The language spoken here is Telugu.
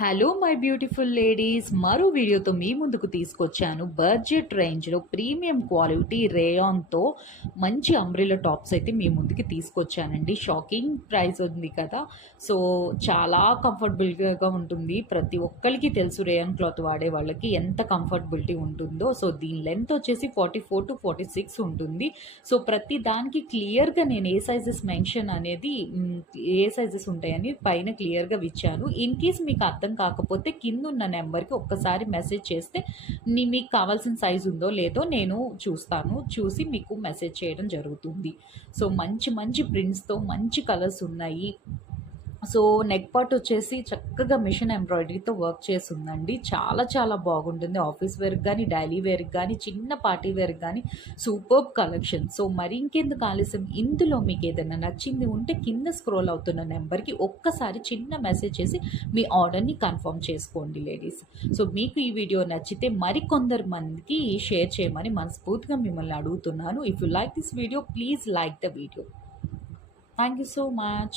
హలో మై బ్యూటిఫుల్ లేడీస్, మరో వీడియోతో మీ ముందుకు తీసుకొచ్చాను. బడ్జెట్ రేంజ్లో ప్రీమియం క్వాలిటీ రేయాన్తో మంచి అంబ్రెల్లా టాప్స్ అయితే మీ ముందుకి తీసుకొచ్చానండి. షాకింగ్ ప్రైస్ ఉంది కదా, సో చాలా కంఫర్టబుల్గా ఉంటుంది. ప్రతి ఒక్కరికి తెలుసు రేయాన్ క్లాత్ వాడే వాళ్ళకి ఎంత కంఫర్టబిలిటీ ఉంటుందో. సో దీని లెంత్ వచ్చేసి 44 to 46 ఉంటుంది. సో ప్రతి దానికి క్లియర్గా నేను ఏ సైజెస్ మెన్షన్ అనేది ఏ సైజెస్ ఉంటాయని పైన క్లియర్గా ఇచ్చాను. ఇన్ కేస్ మీకు అర్థం కాకపోతే కింద ఉన్న నెంబర్కి ఒక్కసారి మెసేజ్ చేస్తే మీకు కావాల్సిన సైజు ఉందో లేదో నేను చూసి మీకు మెసేజ్ చేయడం జరుగుతుంది. సో మంచి మంచి ప్రింట్స్తో మంచి కలర్స్ ఉన్నాయి. సో నెక్ పార్ట్ వచ్చేసి చక్కగా మిషన్ ఎంబ్రాయిడరీతో వర్క్ చేసి ఉందండి. చాలా చాలా బాగుంటుంది. ఆఫీస్ వేర్కి కానీ, డైలీ వేర్కి కానీ, చిన్న పార్టీ వేర్కి కానీ సూపర్బ్ కలెక్షన్. సో మరి ఇంకెందుకు ఆలస్యం, ఇందులో మీకు ఏదైనా నచ్చింది ఉంటే కింద స్క్రోల్ అవుతున్న నెంబర్కి ఒక్కసారి చిన్న మెసేజ్ చేసి మీ ఆర్డర్ని కన్ఫర్మ్ చేసుకోండి లేడీస్. సో మీకు ఈ వీడియో నచ్చితే మరికొందరు మందికి షేర్ చేయమని మనస్ఫూర్తిగా మిమ్మల్ని అడుగుతున్నాను. If you like this video, please like the video. Thank you so much.